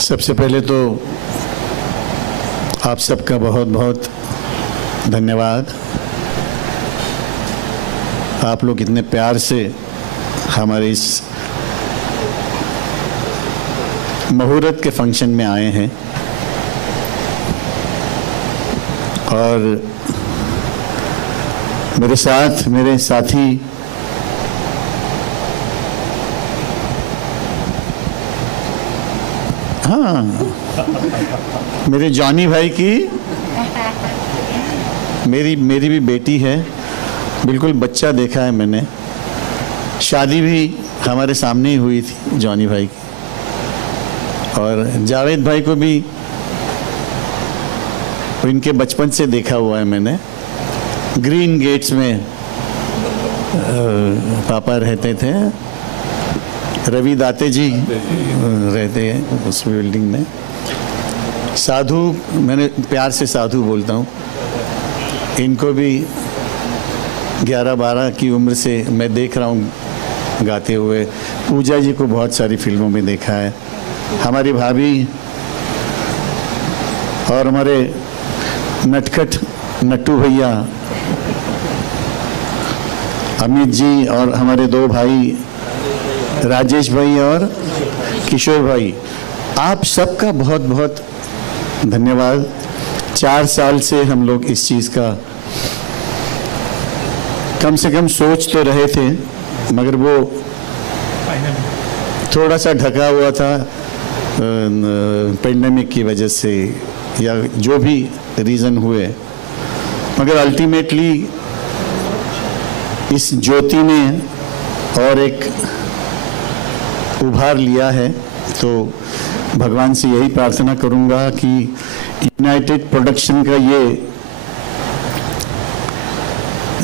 सबसे पहले तो आप सबका बहुत बहुत धन्यवाद। आप लोग इतने प्यार से हमारे इस मुहूर्त के फंक्शन में आए हैं और मेरे साथ मेरे साथी हाँ मेरे जॉनी भाई की मेरी भी बेटी है, बिल्कुल बच्चा देखा है मैंने। शादी भी हमारे सामने ही हुई थी जॉनी भाई की। और जावेद भाई को भी इनके बचपन से देखा हुआ है मैंने। ग्रीन गेट्स में पापा रहते थे, रवि दाते जी रहते हैं उस बिल्डिंग में। साधु, मैंने प्यार से साधु बोलता हूँ, इनको भी 11-12 की उम्र से मैं देख रहा हूँ गाते हुए। पूजा जी को बहुत सारी फिल्मों में देखा है। हमारी भाभी और हमारे नटखट नट्टू भैया अमित जी और हमारे 2 भाई राजेश भाई और किशोर भाई, आप सबका बहुत बहुत धन्यवाद। 4 साल से हम लोग इस चीज़ का कम से कम सोच तो रहे थे, मगर वो थोड़ा सा ढका हुआ था पेंडेमिक की वजह से या जो भी रीज़न हुए, मगर अल्टीमेटली इस ज्योति ने और एक उभार लिया है। तो भगवान से यही प्रार्थना करूंगा कि यूनाइटेड प्रोडक्शन का ये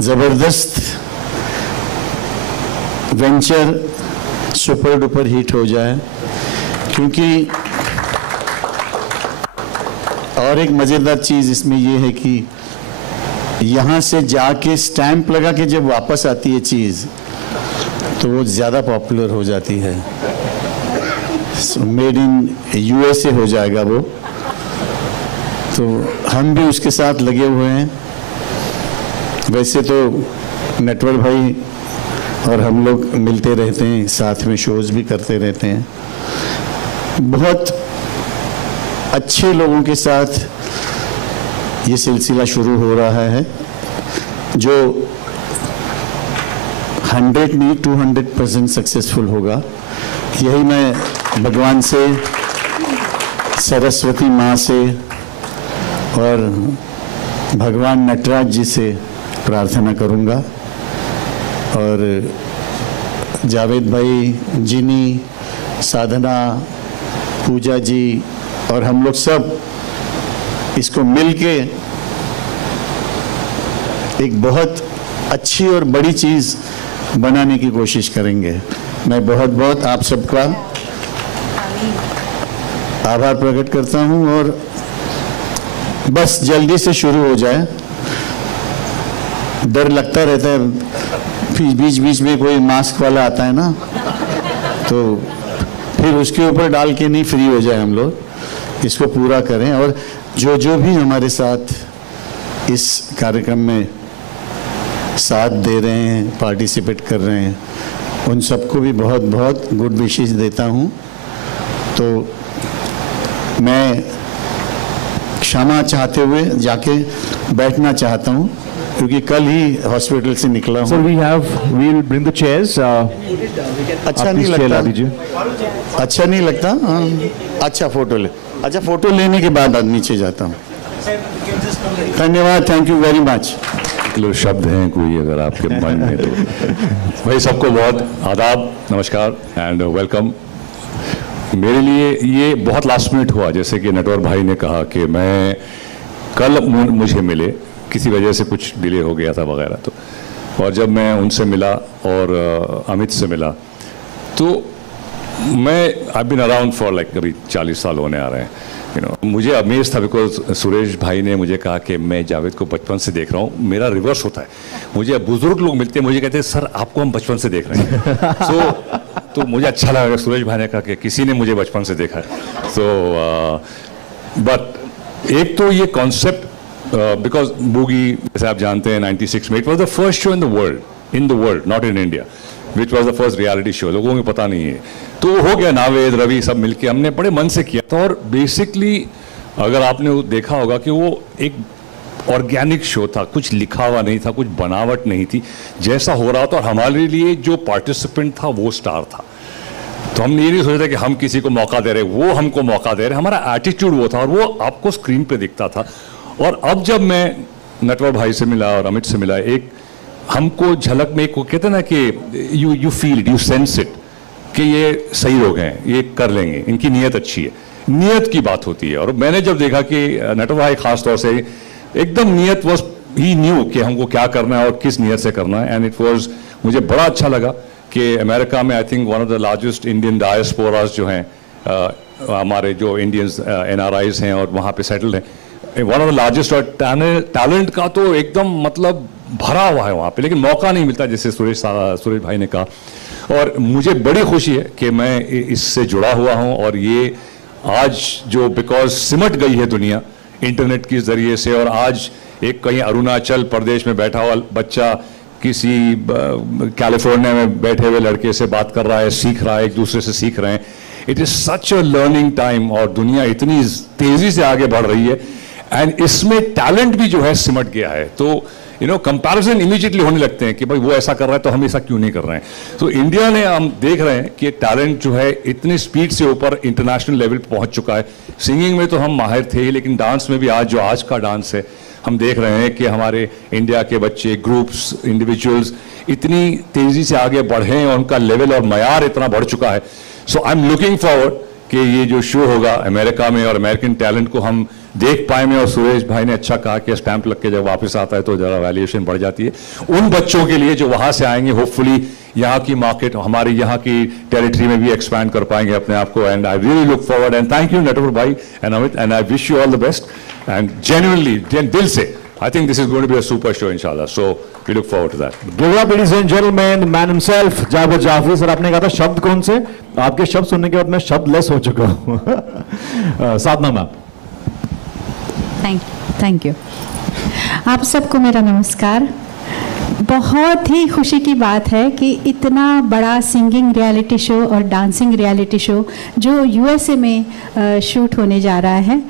ज़बरदस्त वेंचर सुपर डुपर हिट हो जाए। क्योंकि और एक मज़ेदार चीज़ इसमें ये है कि यहाँ से जाके स्टैंप लगा के जब वापस आती है चीज़ तो वो ज़्यादा पॉपुलर हो जाती है। मेड इन यूएसए हो जाएगा वो। तो हम भी उसके साथ लगे हुए हैं। वैसे तो नटवर भाई और हम लोग मिलते रहते हैं, साथ में शोज़ भी करते रहते हैं। बहुत अच्छे लोगों के साथ ये सिलसिला शुरू हो रहा है जो 100 नहीं 200% सक्सेसफुल होगा। यही मैं भगवान से, सरस्वती माँ से और भगवान नटराज जी से प्रार्थना करूँगा। और जावेद भाई, जिनी, साधना, पूजा जी और हम लोग सब इसको मिलके एक बहुत अच्छी और बड़ी चीज़ बनाने की कोशिश करेंगे। मैं बहुत बहुत आप सबका आभार प्रकट करता हूं और बस जल्दी से शुरू हो जाए। डर लगता रहता है, बीच बीच में कोई मास्क वाला आता है ना, तो फिर उसके ऊपर डाल के नहीं फ्री हो जाए। हम लोग इसको पूरा करें और जो जो भी हमारे साथ इस कार्यक्रम में साथ दे रहे हैं, पार्टिसिपेट कर रहे हैं, उन सबको भी बहुत बहुत गुड विशेस देता हूं। तो मैं क्षमा चाहते हुए जाके बैठना चाहता हूं क्योंकि कल ही हॉस्पिटल से निकला हूं। Sir we will bring the chairs. अच्छा नहीं लगता? अच्छा नहीं लगता? अच्छा फोटो ले। अच्छा फोटो लेने के बाद नीचे जाता हूं। धन्यवाद, थैंक यू वेरी मच। शब्द हैं कोई अगर आपके मन में तो भाई सबको बहुत आदाब, नमस्कार एंड वेलकम। मेरे लिए ये बहुत लास्ट मिनट हुआ, जैसे कि नटवर भाई ने कहा कि मैं कल मुझे मिले, किसी वजह से कुछ डिले हो गया था वगैरह। तो और जब मैं उनसे मिला और अमित से मिला तो मैं I been around for like करीब 40 साल होने आ रहे हैं। मुझे अमेज था बिकॉज सुरेश भाई ने मुझे कहा कि मैं जावेद को बचपन से देख रहा हूँ। मेरा रिवर्स होता है, मुझे बुजुर्ग लोग मिलते हैं, मुझे कहते हैं सर आपको हम बचपन से देख रहे हैं। तो मुझे अच्छा लगा सुरेश भाई ने कहा कि किसी ने मुझे बचपन से देखा है। बट एक तो ये कॉन्सेप्ट बिकॉज बूगी जैसे आप जानते हैं 96 में it was the first show in the world not in India which was the first reality show. लोगों को पता नहीं है, तो हो गया, नावेद रवि सब मिलके हमने बड़े मन से किया था। और बेसिकली अगर आपने देखा होगा कि वो एक ऑर्गेनिक शो था, कुछ लिखा हुआ नहीं था, कुछ बनावट नहीं थी, जैसा हो रहा था। और हमारे लिए जो पार्टिसिपेंट था वो स्टार था। तो हमने ये नहीं सोचा कि हम किसी को मौका दे रहे, वो हमको मौका दे रहे, हमारा एटीट्यूड वो था और वो आपको स्क्रीन पे दिखता था। और अब जब मैं नटवर भाई से मिला और अमित से मिला, एक हमको झलक में एक कहते हैं ना कि you feel it, you sense it कि ये सही लोग हैं, ये कर लेंगे, इनकी नीयत अच्छी है, नीयत की बात होती है। और मैंने जब देखा कि नटवर भाई खास तौर से एकदम नीयत वॉज, ही न्यू कि हमको क्या करना है और किस नीयत से करना है। एंड इट वॉज, मुझे बड़ा अच्छा लगा कि अमेरिका में I think one of the largest Indian diasporas जो हैं, हमारे जो इंडियंस NRIs हैं और वहाँ पे सेटल्ड हैं, वन ऑफ द लार्जेस्ट। और टैलेंट का तो एकदम मतलब भरा हुआ है वहाँ पे, लेकिन मौका नहीं मिलता जैसे सुरेश भाई ने कहा। और मुझे बड़ी खुशी है कि मैं इससे जुड़ा हुआ हूँ। और ये आज जो बिकॉज सिमट गई है दुनिया इंटरनेट के जरिए से, और आज एक कहीं अरुणाचल प्रदेश में बैठा हुआ बच्चा किसी कैलिफोर्निया में बैठे हुए लड़के से बात कर रहा है, सीख रहा है, एक दूसरे से सीख रहे हैं। It is such a learning time और दुनिया इतनी तेजी से आगे बढ़ रही है। एंड इसमें टैलेंट भी जो है सिमट गया है। तो कंपैरिजन इमीडिएटली होने लगते हैं कि भाई वो ऐसा कर रहा है तो हम ऐसा क्यों नहीं कर रहे हैं। तो इंडिया ने, हम देख रहे हैं कि टैलेंट जो है इतनी स्पीड से ऊपर इंटरनेशनल लेवल पर पहुंच चुका है। सिंगिंग में तो हम माहिर थे ही, लेकिन डांस में भी आज का डांस है, हम देख रहे हैं कि हमारे इंडिया के बच्चे, ग्रुप्स, इंडिविजुअल्स इतनी तेजी से आगे बढ़े हैं और उनका लेवल और मयार इतना बढ़ चुका है। So I am looking forward कि ये जो शो होगा अमेरिका में और अमेरिकन टैलेंट को हम देख पाएंगे। और सुरेश भाई ने अच्छा कहा कि स्टैंप लग के जब वापस आता है तो जरा वैल्यूएशन बढ़ जाती है उन बच्चों के लिए जो वहां से आएंगे। होपफुली यहाँ की मार्केट, हमारी यहाँ की टेरिटरी में भी एक्सपैंड कर पाएंगे अपने आप को। And I really look forward and thank you Natwar bhai and Amit, and I wish you all the best and genuinely दिल से I think this is going to be a super show, inshallah. So we look forward to that. Give up, ladies and gentlemen, man himself, Javed Jaffrey sir. आपने कहा था शब्द कौन से, आपके शब्द सुनने के बाद मैं शब्द लेस हो चुका हूँ। साधना मैम। Thank you. आप सबको मेरा नमस्कार। बहुत ही खुशी की बात है कि इतना बड़ा सिंगिंग रियलिटी शो और डांसिंग रियलिटी शो जो USA में शूट होने जा रहा है,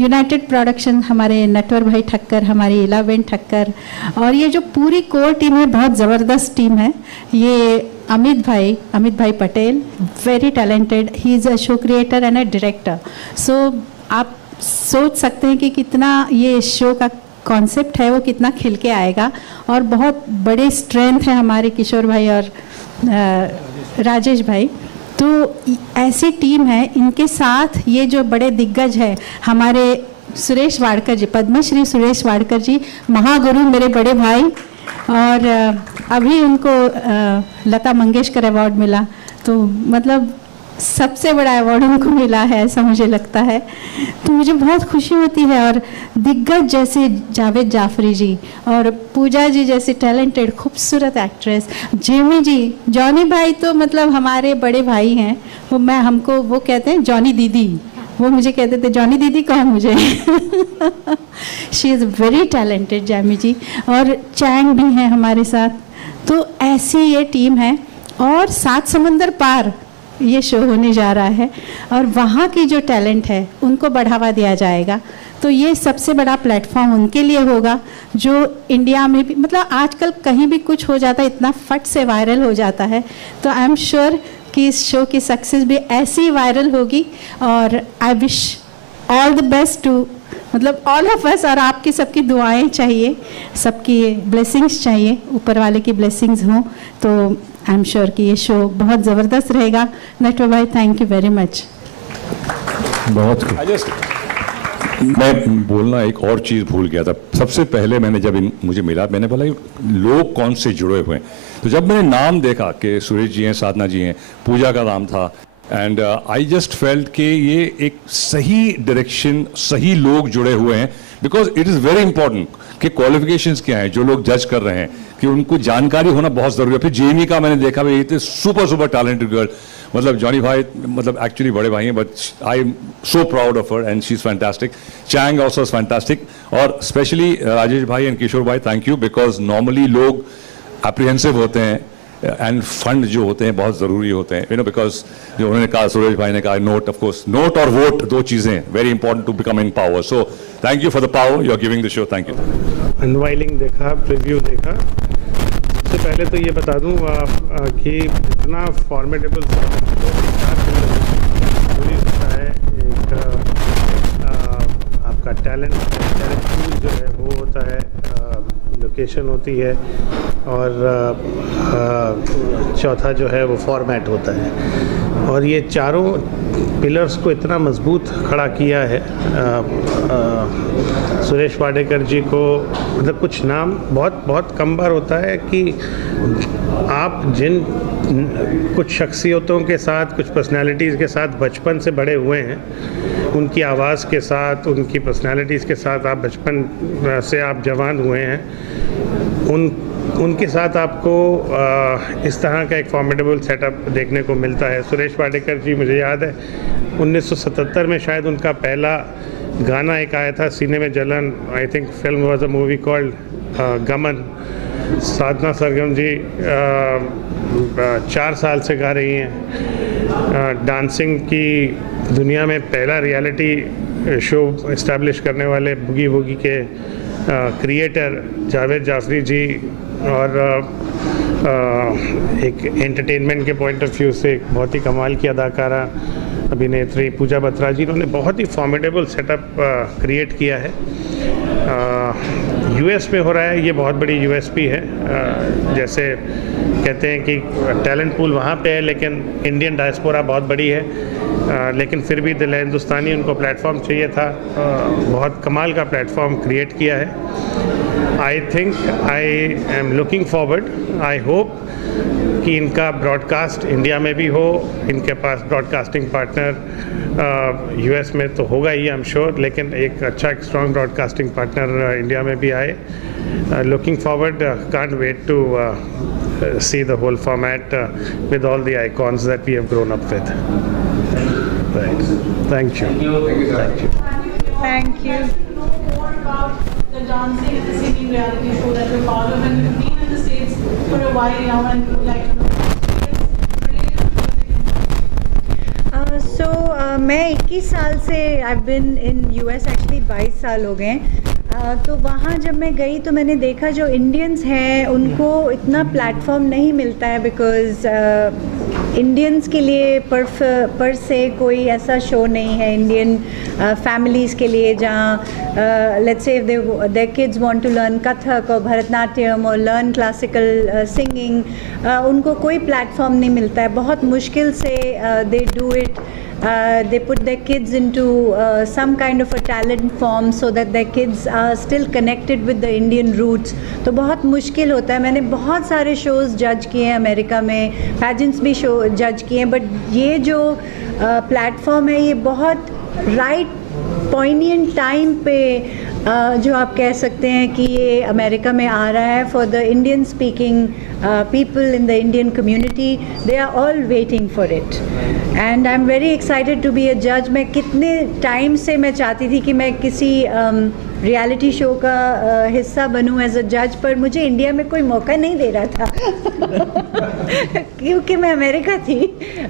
यूनाइटेड प्रोडक्शन, हमारे नटवर भाई ठक्कर, हमारी इलाबेन ठक्कर और ये जो पूरी कोर टीम है, बहुत ज़बरदस्त टीम है। ये अमित भाई Patel, very talented, he is a show creator and a director. So आप सोच सकते हैं कि कितना ये शो का कॉन्सेप्ट है वो कितना खिल के आएगा। और बहुत बड़े स्ट्रेंथ है हमारे किशोर भाई और राजेश भाई। तो ऐसी टीम है, इनके साथ ये जो बड़े दिग्गज है हमारे सुरेश वाडकर जी, पद्मश्री सुरेश वाडकर जी, महागुरु, मेरे बड़े भाई, और अभी उनको लता मंगेशकर अवार्ड मिला, तो मतलब सबसे बड़ा अवार्ड उनको मिला है ऐसा मुझे लगता है। तो मुझे बहुत खुशी होती है। और दिग्गज जैसे जावेद जाफरी जी और पूजा जी जैसे टैलेंटेड खूबसूरत एक्ट्रेस, जेमी जी, जॉनी भाई तो मतलब हमारे बड़े भाई हैं, हमको वो कहते हैं जॉनी दीदी, वो मुझे कहते थे जॉनी दीदी कहो मुझे। She is very talented Jamie ji, और चैंग भी हैं हमारे साथ। तो ऐसी ये टीम है और 7 समंदर पार ये शो होने जा रहा है और वहाँ की जो टैलेंट है उनको बढ़ावा दिया जाएगा। तो ये सबसे बड़ा प्लेटफॉर्म उनके लिए होगा जो इंडिया में भी, मतलब आजकल कहीं भी कुछ हो जाता है इतना फट से वायरल हो जाता है। तो आई एम श्योर कि इस शो की सक्सेस भी ऐसी वायरल होगी। और I wish all the best to, मतलब ऑल ऑफ अस, और आपकी सबकी दुआएं चाहिए, सबकी ब्लेसिंग्स चाहिए, ऊपर वाले की ब्लेसिंग्स हों। तो आई एम श्योर कि ये शो बहुत ज़बरदस्त रहेगा। नटवर भाई, थैंक यू वेरी मच। बहुत मैं बोलना एक और चीज़ भूल गया था। सबसे पहले मैंने जब मुझे मिला, मैंने बोला लोग कौन से जुड़े हुए हैं। तो जब मैंने नाम देखा कि सुरेश जी हैं, साधना जी हैं, पूजा का नाम था, एंड आई जस्ट फेल्ट कि ये एक सही डायरेक्शन, सही लोग जुड़े हुए हैं, because it is very important कि क्वालिफिकेशंस क्या हैं, जो लोग जज कर रहे हैं कि उनको जानकारी होना बहुत ज़रूरी है। फिर जेमी का मैंने देखा भाई, ये सुपर टैलेंटेड गर्ल, मतलब जॉनी भाई मतलब एक्चुअली बड़े भाई हैं, but I am so proud of her and she is fantastic. Chang also is fantastic, और स्पेशली राजेश भाई एंड किशोर भाई, थैंक यू, बिकॉज नॉर्मली लोग अप्रीहेंसिव होते हैं एंड फंड जो होते हैं बहुत ज़रूरी होते हैं, यू नो, बिकॉज जो उन्होंने कहा, सुरेश भाई ने कहा, नोट, ऑफ कोर्स नोट और वोट, दो चीज़ें very important to become in power. So thank you for the power you are giving the show, thank you. Unveiling देखा, प्रीव्यू देखा। सबसे पहले तो ये बता दूं कि इतना फॉर्मेडेबल है, एक आपका टैलेंट पूल जो है वो होता है, लोकेशन होती है, और चौथा जो है वो फॉर्मेट होता है, और ये चारों पिलर्स को इतना मजबूत खड़ा किया है। सुरेश वाडेकर जी को, मतलब कुछ नाम बहुत कम बार होता है कि आप जिन कुछ शख्सियतों के साथ, कुछ पर्सनालिटीज़ के साथ बचपन से बड़े हुए हैं, उनकी आवाज़ के साथ, उनकी पर्सनालिटीज़ के साथ आप बचपन से आप जवान हुए हैं, उनके साथ आपको इस तरह का एक फॉर्मेडेबल सेटअप देखने को मिलता है। सुरेश वाडेकर जी, मुझे याद है 1977 में शायद उनका पहला गाना एक आया था, सीने में जलन, I think film was a movie called गमन। साधना सरगम जी 4 साल से गा रही हैं। डांसिंग की दुनिया में पहला रियलिटी शो इस्टेब्लिश करने वाले बुगी वुगी के क्रिएटर जावेद जाफरी जी, और एक एंटरटेनमेंट के पॉइंट ऑफ व्यू से एक बहुत ही कमाल की अदाकारा अभिनेत्री पूजा बत्रा जी, इन्होंने बहुत ही फॉर्मेडेबल सेटअप क्रिएट किया है। यूएस में हो रहा है, ये बहुत बड़ी यूएसपी है। जैसे कहते हैं कि टैलेंट पूल वहाँ पे है, लेकिन इंडियन डायस्पोरा बहुत बड़ी है, लेकिन फिर भी दिल हिंदुस्तानी उनको प्लेटफॉर्म चाहिए था। बहुत कमाल का प्लेटफॉर्म क्रिएट किया है। I think I am looking forward, I hope कि इनका ब्रॉडकास्ट इंडिया में भी हो, इनके पास ब्रॉडकास्टिंग पार्टनर यूएस में तो होगा ही, आई एम श्योर, लेकिन एक अच्छा स्ट्रॉन्ग ब्रॉडकास्टिंग पार्टनर इंडिया में भी आए। Looking forward, can't wait to see the whole format with all the icons that we have grown up with. Right. Thank you. Thank you. Thank you. More about the dancing and the singing reality show that you're part of, and you've been in the States for a while now, and would like to know. मैं 21 साल से I've been in US actually 22 साल हो गए। तो वहाँ जब मैं गई तो मैंने देखा जो इंडियंस हैं उनको इतना प्लेटफॉर्म नहीं मिलता है, बिकॉज़ इंडियंस के लिए पर से कोई ऐसा शो नहीं है इंडियन फैमिलीज़ के लिए, जहाँ let's say their kids want to learn Kathak और भरतनाट्यम और लर्न क्लासिकल सिंगिंग, उनको कोई प्लेटफॉर्म नहीं मिलता है। बहुत मुश्किल से they do it, they put their kids into some kind of a talent form so that their kids are still connected with the Indian roots. तो बहुत मुश्किल होता है। मैंने बहुत सारे शोज़ जज किए हैं अमेरिका में, पैजेंट्स भी शो जज किए हैं, बट ये जो प्लेटफॉर्म है ये बहुत राइट पॉइनिएंट टाइम पे जो आप कह सकते हैं कि ये अमेरिका में आ रहा है for the Indian speaking people in the Indian community, they are all waiting for it and I am very excited to be a जज। मैं कितने टाइम से मैं चाहती थी कि मैं किसी रियलिटी शो का हिस्सा बनूं एज अ जज, पर मुझे इंडिया में कोई मौका नहीं दे रहा था क्योंकि मैं अमेरिका थी।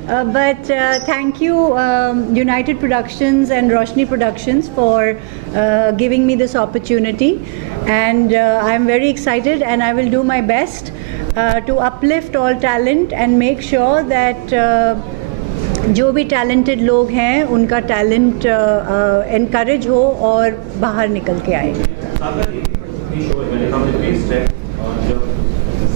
But thank you United productions and Roshni productions for giving me this opportunity, and I am very excited and I will do my best to uplift all talent and make sure that जो भी talented लोग हैं उनका talent encourage हो और बाहर निकल के आए।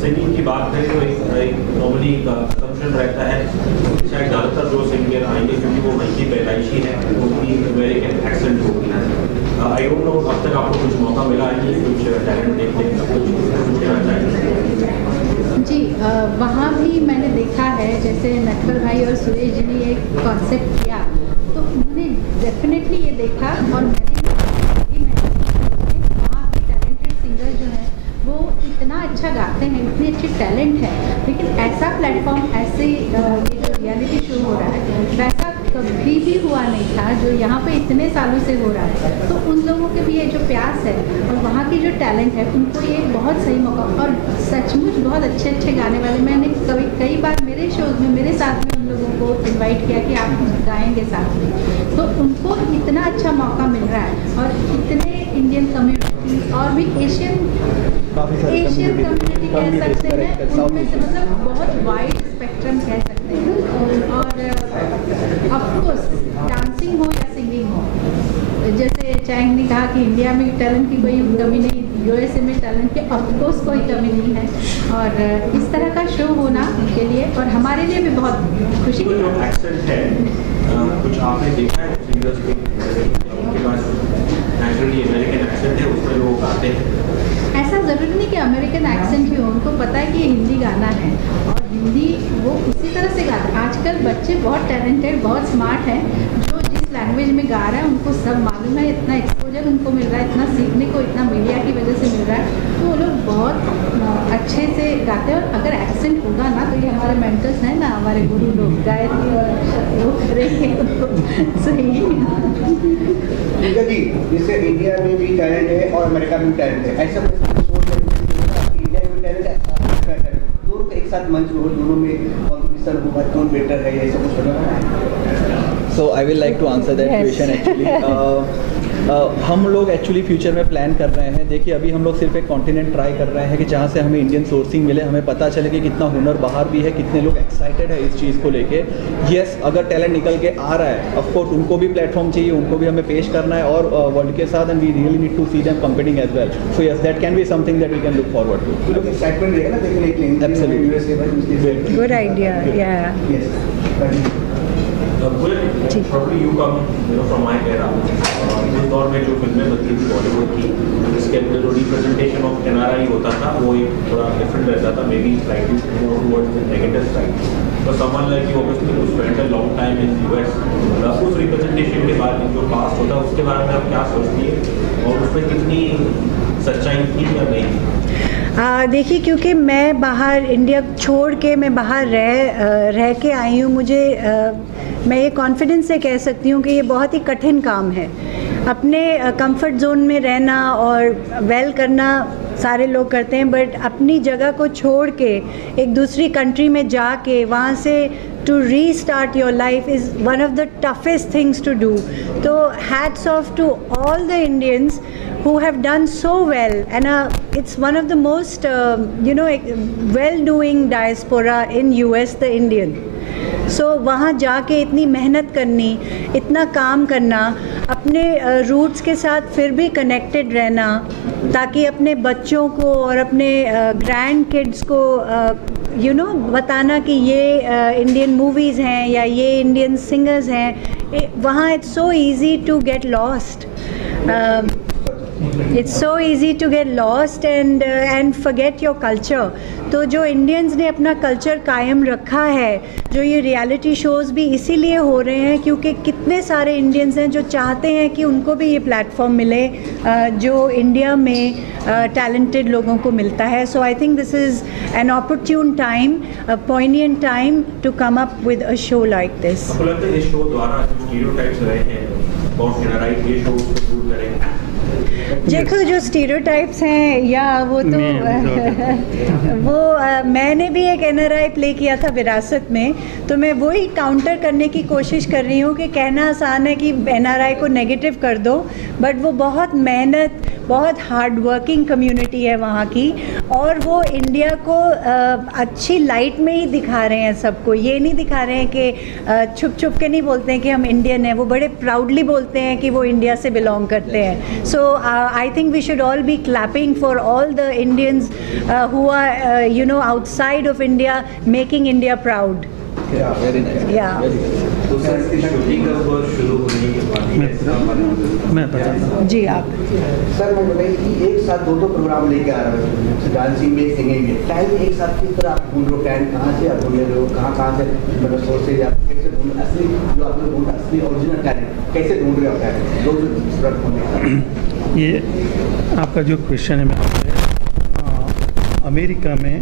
सिंगिंग की बात करें तो एक नॉर्मली असम्पशन रहता है शायद ज़्यादातर जो सिंगर आएंगे क्योंकि वो वहीं की पैदाइशी है, उनकी अमेरिकन एक्सेंट होगी। आई डोंट नो अब तक आपको कुछ मौका मिला है कि कुछ टैलेंट देखने का, कुछ पूछना चाहिए? जी, वहाँ भी मैंने देखा है है, जैसे नटवर भाई और सुरेश जी ने ये कॉन्सेप्ट किया, तो उन्होंने डेफिनेटली ये देखा और वहाँ के टैलेंटेड सिंगर जो है वो इतना अच्छा गाते हैं, इतनी अच्छी टैलेंट है, लेकिन ऐसा प्लेटफॉर्म, ऐसे ये जो रियलिटी शो हो रहा है वैसा कभी भी हुआ नहीं था जो यहाँ पे इतने सालों से हो रहा है। तो उन लोगों के भी ये जो प्यास है और वहाँ की जो टैलेंट है, उनको ये बहुत सही मौका, और सचमुच बहुत अच्छे अच्छे गाने वाले, मैंने कई बार मेरे शोज में मेरे साथ में उन लोगों को इनवाइट किया कि आप गाएंगे साथ में, तो उनको इतना अच्छा मौका मिल रहा है। और इतने इंडियन कम्युनिटी और भी एशियन कम्युनिटी कह सकते हैं, उनमें से मतलब बहुत वाइड स्पेक्ट्रम कह सकते हैं। और ऑफकोर्स डांसिंग हो या सिंगिंग हो, जैसे चैंग ने कहा कि इंडिया में टैलेंट की कोई कमी नहीं, यूएसए में टैलेंट की ऑफकोर्स कोई कमी नहीं है। और इस तरह का शो होना के लिए और हमारे लिए भी बहुत खुशी की बात है। एक्सेंट है, कुछ आपने देखा है सिंगर्स के उनके पास नेचुरली अमेरिकन एक्सेंट है, उसमें वो गाते हैं? ऐसा ज़रूरी नहीं कि अमेरिकन एक्सेंट ही हो, उनको पता है कि ये हिंदी गाना है और हिंदी वो उसी तरह से गाते हैं। आजकल बच्चे बहुत टैलेंटेड, बहुत स्मार्ट हैं, जो जिस लैंग्वेज में गा रहा है उनको सब मालूम है, इतना एक्सपोजर उनको मिल रहा है, इतना सीखने को इतना मीडिया की वजह से मिल रहा है, तो वो लोग बहुत अच्छे से गाते हैं। और अगर एक्सेंट होगा ना तो ये हमारे मेंटर्स हैं ना, हमारे गुरु लोग गायत्री और वो करेंगे उनको सही। ठीक है जी, जैसे इंडिया में भी टैलेंट है और अमेरिका में भी टैलेंट है, ऐसा सोच इंडिया में टैलेंट है, दोनों एक साथ मंच हो, दोनों में कॉम्पिटिशन होगा, कौन बेटर है, ऐसा कुछ होगा? So I will like to answer that question actually. हम लोग एक्चुअली फ्यूचर में प्लान कर रहे हैं। देखिए अभी हम लोग सिर्फ एक कॉन्टिनेंट ट्राई कर रहे हैं कि जहाँ से हमें इंडियन सोर्सिंग मिले, हमें पता चले कि कितना हुनर बाहर भी है, कितने लोग एक्साइटेड है इस चीज़ को लेके। यस, अगर टैलेंट निकल के आ रहा है, ऑफ कोर्स उनको भी प्लेटफॉर्म चाहिए, उनको भी हमें पेश करना है और वर्ल्ड के साथ, and we really need to see them competing as well. So yes, that can be something that we can look forward to. Excitement रहेगा ना देखने के लिए। Absolutely, good idea, yeah Probably you come, from my era. उस दौर में जो फिल्में बनती थी बॉलीवुड की, जिसके अंदर जो रिप्रेजेंटेशन ऑफ NRI होता था वो एक थोड़ा डिफरेंट रहता था, may be slightly more towards the negative side. तो someone like you obviously who spent a long time in US, उस रिप्रेजेंटेशन के बाद जो पास्ट होता है उसके बारे में आप क्या सोचती है और उसमें कितनी सच्चाई थी या नहीं? देखिए, क्योंकि मैं बाहर इंडिया छोड़ के मैं बाहर रह के आई हूँ, मुझे मैं ये कॉन्फिडेंस से कह सकती हूँ कि ये बहुत ही कठिन काम है। अपने कंफर्ट जोन में रहना और वेल करना सारे लोग करते हैं, बट अपनी जगह को छोड़ के एक दूसरी कंट्री में जाके वहाँ से to restart your life is one of the toughest things to do. तो hats off to all the Indians who have done so well, and it's one of the most well-doing diaspora in US, the Indian. So वहाँ जाके इतनी मेहनत करनी, इतना काम करना, अपने रूट्स के साथ फिर भी कनेक्टेड रहना, ताकि अपने बच्चों को और अपने ग्रैंड किड्स को बताना कि ये इंडियन मूवीज़ हैं या ये इंडियन सिंगर्स हैं। वहाँ it's so easy to get lost, It's so easy to get lost and forget your culture. तो जो इंडियंस ने अपना कल्चर कायम रखा है, जो ये रियलिटी शोज़ भी इसीलिए हो रहे हैं क्योंकि कितने सारे इंडियंस हैं जो चाहते हैं कि उनको भी ये प्लेटफॉर्म मिले जो इंडिया में टैलेंटेड लोगों को मिलता है। So I think this is an opportune time, a poignant time to come up with a show like this. आपको लगता है इस शो द्वारा स्टीरियोटाइप्स रहे हैं कौन NRI ये शो को दूर करेंगे? देखो, जो स्टीरियोटाइप्स हैं या वो तो मैंने भी एक NRI प्ले किया था विरासत में, तो मैं वही काउंटर करने की कोशिश कर रही हूँ कि कहना आसान है कि NRI को नेगेटिव कर दो, बट वो बहुत मेहनत, बहुत हार्ड वर्किंग कम्युनिटी है वहाँ की, और वो इंडिया को अच्छी लाइट में ही दिखा रहे हैं सबको। ये नहीं दिखा रहे हैं कि छुप छुप के नहीं बोलते हैं कि हम इंडियन हैं, वो बड़े प्राउडली बोलते हैं कि वो इंडिया से बिलोंग करते हैं। सो I think we should all be clapping for all the Indians who are outside of India, making India proud. Yeah, very nice. Yeah. Very nice. तो सर शूटिंग कब शुरू होने के बाद मैं बताता हूँ जी आप सर मैं बताइए कि एक साथ दो प्रोग्राम लेके आ रहे हो, डांसिंग में, सिंगिंग में, टैलेंट एक साथ किस तरह आप ढूंढ रहे हो, टैलेंट कहाँ से आप ढूंढ रहे हो, कहाँ से मतलब सोर्सेज आप कैसे ढूंढ असली जो आप लोग ढूंढ असली ओरिजिनल टैलेंट कैसे ढूंढ रहे हो टैलेंट दो ये आपका जो क्वेश्चन है मैं अमेरिका में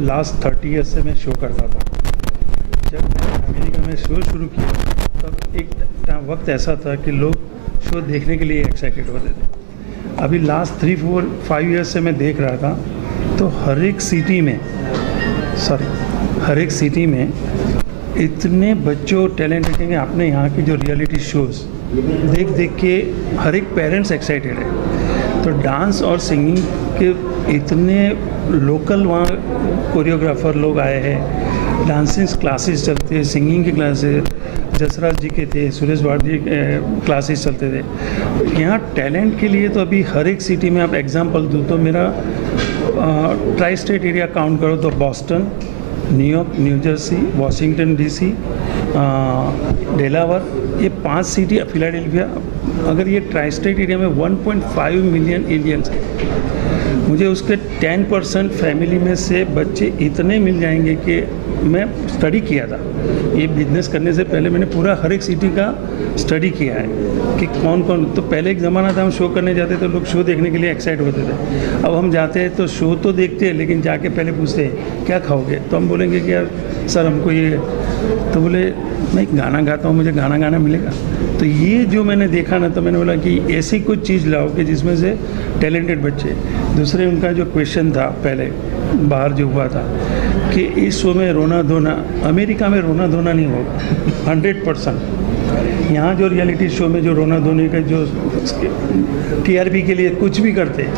लास्ट 30 ईयर्स से मैं शो करता था। जब मैंने अमेरिका में शो शुरू किया तब एक वक्त ऐसा था कि लोग शो देखने के लिए एक्साइटेड होते थे। अभी लास्ट 3-4-5 ईयर्स से मैं देख रहा था तो हर एक सिटी में इतने बच्चों टैलेंटेड हैं। आपने यहाँ की जो रियलिटी शोज़ देख के हर एक पेरेंट्स एक्साइटेड है। तो डांस और सिंगिंग के इतने लोकल वहाँ कोरियोग्राफर लोग आए हैं, डांसिंग क्लासेस चलते हैं, सिंगिंग के क्लासेस जसराज जी के थे, सुरेश भारती क्लासेस चलते थे। यहाँ टैलेंट के लिए तो अभी हर एक सिटी में आप एग्जांपल दूँ तो मेरा ट्राई स्टेट एरिया काउंट करो तो Boston, New York, new Jersey, Washington DC, Delaware, ये 5 सिटी, फिलाडेल्फिया। अगर ये ट्राई स्टेट एरिया में 1.5 मिलियन इंडियंस हैं, मुझे उसके 10% फैमिली में से बच्चे इतने मिल जाएंगे कि मैं स्टडी किया था ये बिजनेस करने से पहले, मैंने पूरा हर एक सिटी का स्टडी किया है कि कौन कौन। तो पहले एक ज़माना था हम शो करने जाते तो लोग शो देखने के लिए एक्साइट होते थे। अब हम जाते हैं तो शो तो देखते हैं लेकिन जाके पहले पूछते हैं क्या खाओगे, तो हम बोलेंगे कि यार सर हमको ये, तो बोले मैं गाना गाता हूँ, मुझे गाना गाना मिलेगा। तो ये जो मैंने देखा ना, तो मैंने बोला कि ऐसी कुछ चीज़ लाओ कि जिसमें से टैलेंटेड बच्चे। दूसरे उनका जो क्वेश्चन था पहले बाहर जो हुआ था कि इस शो में रोना धोना, अमेरिका में रोना धोना नहीं होगा 100%। यहाँ जो रियलिटी शो में जो रोना धोने का जो TRP के लिए कुछ भी करते,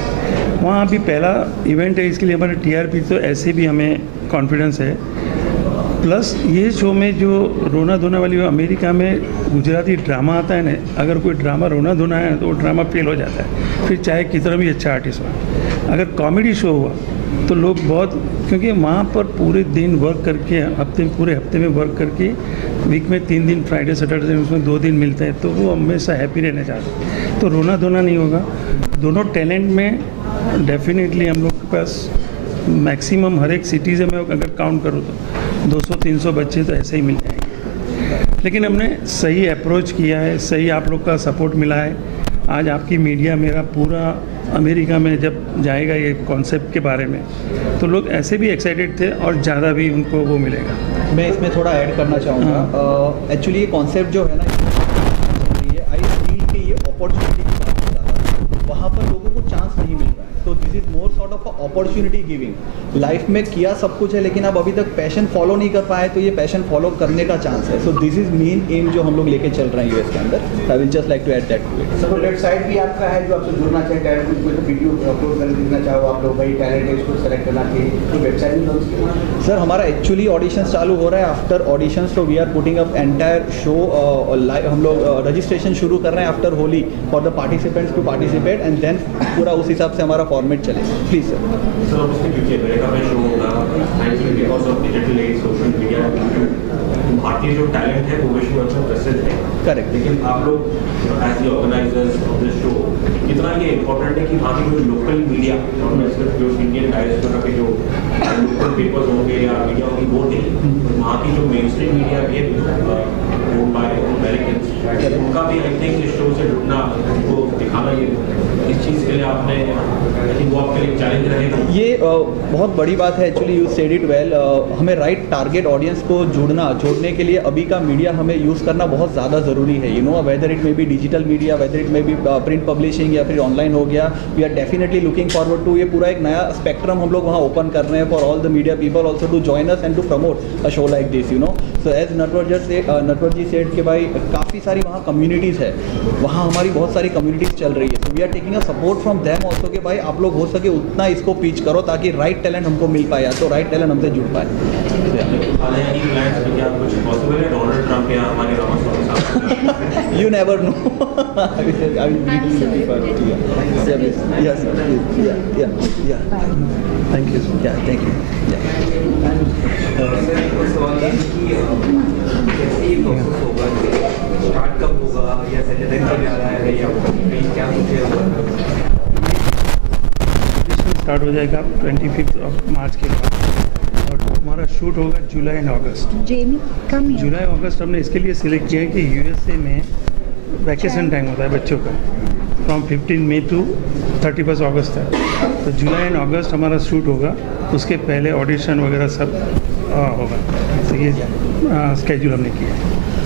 वहाँ अभी पहला इवेंट है, इसके लिए हमारे TRP तो ऐसे भी हमें कॉन्फिडेंस है। प्लस ये शो में जो रोना धोना वाली, अमेरिका में गुजराती ड्रामा आता है ना, अगर कोई ड्रामा रोना धोना है तो वो ड्रामा फेल हो जाता है, फिर चाहे कितना भी अच्छा आर्टिस्ट हो। अगर कॉमेडी शो हुआ तो लोग बहुत, क्योंकि वहाँ पर पूरे दिन वर्क करके, पूरे हफ्ते में वर्क करके, वीक में 3 दिन फ्राइडे सैटरडे उसमें 2 दिन मिलता है, तो वो हमेशा हैप्पी रहना चाहते हैं। तो रोना धोना नहीं होगा। दोनों टैलेंट में डेफिनेटली हम लोग के पास मैक्सिमम हर एक सिटीज़ में अगर काउंट करूँ तो 200-300 बच्चे तो ऐसे ही मिल जाएंगे। लेकिन हमने सही अप्रोच किया है, सही आप लोग का सपोर्ट मिला है। आज आपकी मीडिया मेरा पूरा अमेरिका में जब जाएगा ये कॉन्सेप्ट के बारे में, तो लोग ऐसे भी एक्साइटेड थे और ज़्यादा भी उनको वो मिलेगा। मैं इसमें थोड़ा ऐड करना चाहूँगा। एक्चुअली ये कॉन्सेप्ट जो है ना, आई फील कि ये अपॉर्चुनिटी की बात है ज़्यादा, वहाँ पर लोगों को चांस नहीं मिल रहा है। तो this is more sort of opportunity giving. Life में किया सब कुछ है लेकिन आप अभी तक पैशन फॉलो नहीं कर पाए, तो ये पैशन फॉलो करने का चांस है। So this is main M जो हम लोग लेके चल रहे हैं यूएस के अंदर। I will just like to add that to it. Sir website भी आपका है जो आपसे जुड़ना चाहिए, टैलेंट कोई वीडियो अपलोड करके देखना चाहो आप लोग, भाई टैलेंट है इसको सेलेक्ट करना चाहिए, तो वेबसाइट भी लॉन्च किया। सर हमारा एक्चुअली ऑडिशंस चालू हो रहा है। आफ्टर ऑडिशंस तो we are putting up entire show live. हम लोग रजिस्ट्रेशन शुरू कर रहे हैं after Holi for the participants to participate, and then पूरा उस हिसाब से हमारा फॉर्मेट चलेगा। Please sir. सर ऑब्वियसली क्योंकि अमेरिका में शो होगा, I think because of digital age, social media, भारतीय जो टैलेंट है वो विश्व में अच्छा प्रसिद्ध है। करेक्ट। लेकिन आप लोग as the organizers of this show, कितना ये इम्पोर्टेंट है कि वहाँ की जो लोकल मीडिया, और मैं सिर्फ जो इंडियन डायस्पोरा के जो लोकल पेपर्स होंगे या मीडिया होगी वो नहीं, वहाँ की जो मेन स्ट्रीम मीडिया भी है ओन बाय अमेरिकन्स, उनका भी आई थिंक इस शो से जुड़ना, उनको दिखाना, ये इस चीज़ के लिए आपने, आई थिंक वो आपके लिए चैलेंज रहेगा। ये बहुत बड़ी बात है। Actually you said it well. हमें राइट टारगेट ऑडियंस को जोड़ने के लिए अभी का मीडिया हमें यूज़ करना बहुत ज़्यादा ज़रूरी है। You know, whether it may be digital media, whether it may be print publishing या फिर ऑनलाइन हो गया, we are definitely looking forward to, ये पूरा एक नया स्पेक्ट्रम हम लोग वहाँ ओपन कर रहे हैं for all the media people also to join us and to promote a show like this, you know. So as Natwar ji said कि भाई काफ़ी सारी वहाँ कम्युनिटीज़ है, वहाँ हमारी बहुत सारी कम्युनिटीज़ चल रही है। So we are taking a support from them also कि भाई आप लोग हो सके उतना इसको पिच करो ताकि राइट टैलेंट हमको मिल पाए, या तो राइट टैलेंट हमसे जुड़ पाए। You never know. I will looking for it. Yes. Yeah. Thank you. Yeah, thank you. Yeah. Start कब होगा या सैटरडे कब आ रहा है या क्या स्टार्ट हो जाएगा 25 मार्च के बाद और हमारा शूट होगा जुलाई एंड अगस्त। जुलाई अगस्त हमने इसके लिए सिलेक्ट किया है कि यूएसए में वैकेशन टाइम होता है बच्चों का फ्रॉम 15 मई टू 31 अगस्त है, तो जुलाई एंड अगस्त हमारा शूट होगा। उसके पहले ऑडिशन वगैरह सब होगा, तो ये स्केड्यूल हमने किया है।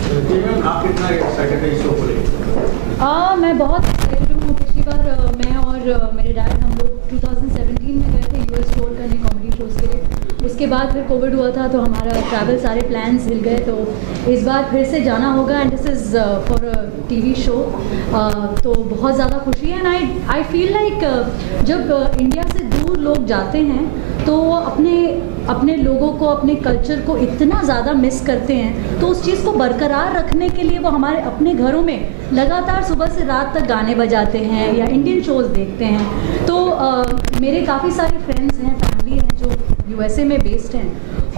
आप कितना एक्साइटेड हैं इस शो को लेकर? मैं बहुत एक्साइटेड हूँ। पिछली बार मैं और मेरे डैड हम लोग 2017 में गए थे यूएस टूर करने कॉमेडी शोज़ के लिए। उसके बाद फिर कोविड हुआ था तो हमारा ट्रैवल सारे प्लान्स हिल गए, तो इस बार फिर से जाना होगा and this is for a TV show. तो बहुत ज़्यादा खुशी है एंड आई फील लाइक जब इंडिया से दूर लोग जाते हैं तो वो अपने लोगों को, अपने कल्चर को इतना ज़्यादा मिस करते हैं, तो उस चीज़ को बरकरार रखने के लिए वो हमारे अपने घरों में लगातार सुबह से रात तक गाने बजाते हैं या इंडियन शोज़ देखते हैं। तो मेरे काफ़ी सारे फ्रेंड्स हैं, फैमिली हैं जो यूएसए में बेस्ड हैं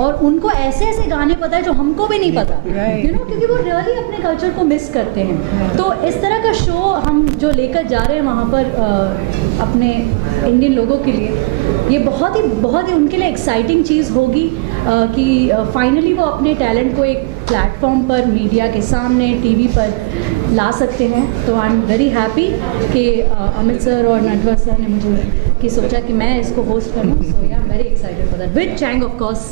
और उनको ऐसे ऐसे गाने पता है जो हमको भी नहीं पता, यू नो, क्योंकि वो रियली अपने कल्चर को मिस करते हैं। तो इस तरह का शो हम जो लेकर जा रहे हैं वहाँ पर अपने इंडियन लोगों के लिए, ये बहुत ही उनके लिए एक्साइटिंग चीज़ होगी कि फाइनली वो अपने टैलेंट को एक प्लेटफॉर्म पर, मीडिया के सामने, टीवी पर ला सकते हैं। तो आई एम वेरी हैप्पी कि अमित सर और नटवर सर ने मुझे सोचा कि मैं इसको होस्ट करूँ। So yeah very excited for that with Chang of course.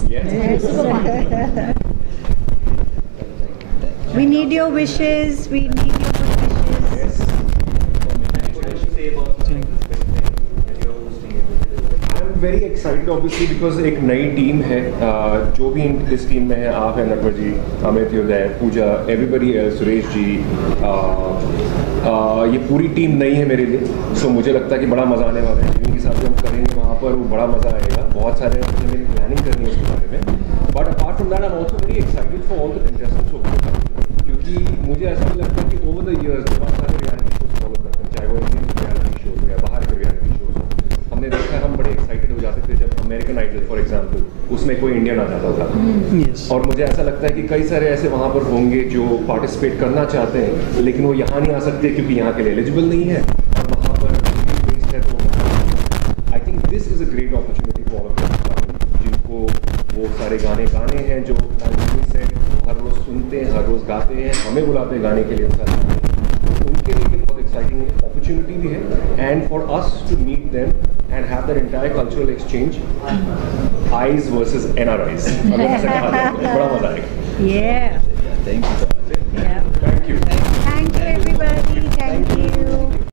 We need your wishes. We need your good wishes. Very excited obviously because एक नई टीम है, जो भी इस टीम में है, आप हैं नटवर जी, अमित, योदय, पूजा, एवरीबडी एल्स, सुरेश जी, ये पूरी टीम नई है मेरे लिए। सो मुझे लगता है कि बड़ा मज़ा आने वाला है। जिनके साथ हम करेंगे वहाँ पर वो बड़ा मज़ा आएगा। बहुत सारे मेरी प्लानिंग करनी है उसके बारे में, but apart from that I am also very excited for all the contestants of the show, क्योंकि मुझे ऐसा भी लगता है कि ओवर द ईयर्स बहुत सारे रियलिटी शोज फॉलो करते हैं, चाहे वो इंडियन रियलिटी शोज हो या बाहर के रियलिटी शोज हो। हमने देखा है, हम बड़े एक्साइटेड हो जाते थे जब अमेरिकन आइडल फॉर एग्जाम्पल उसमें कोई इंडियन आ जाता था। और मुझे ऐसा लगता है कि कई सारे ऐसे वहाँ पर होंगे जो पार्टिसिपेट करना चाहते हैं लेकिन वो यहाँ नहीं आ सकते क्योंकि यहाँ के लिए एलिजिबल नहीं है और वहाँ पर बेस्ड है। तो आई think this is a great opportunity for all of अस जिनको वो सारे गाने हैं जो से हर रोज़ सुनते हैं, हर रोज़ गाते हैं, हमें बुलाते हैं गाने के लिए सारे गाने, उनके लिए बहुत एक्साइटिंग अपॉर्चुनिटी भी है। And for us to meet them and have that entire cultural exchange, eyes versus NRIs. बड़ा मजा आएगा। Yeah. Thank you. Yeah. Thank you. Thank you everybody. Thank you.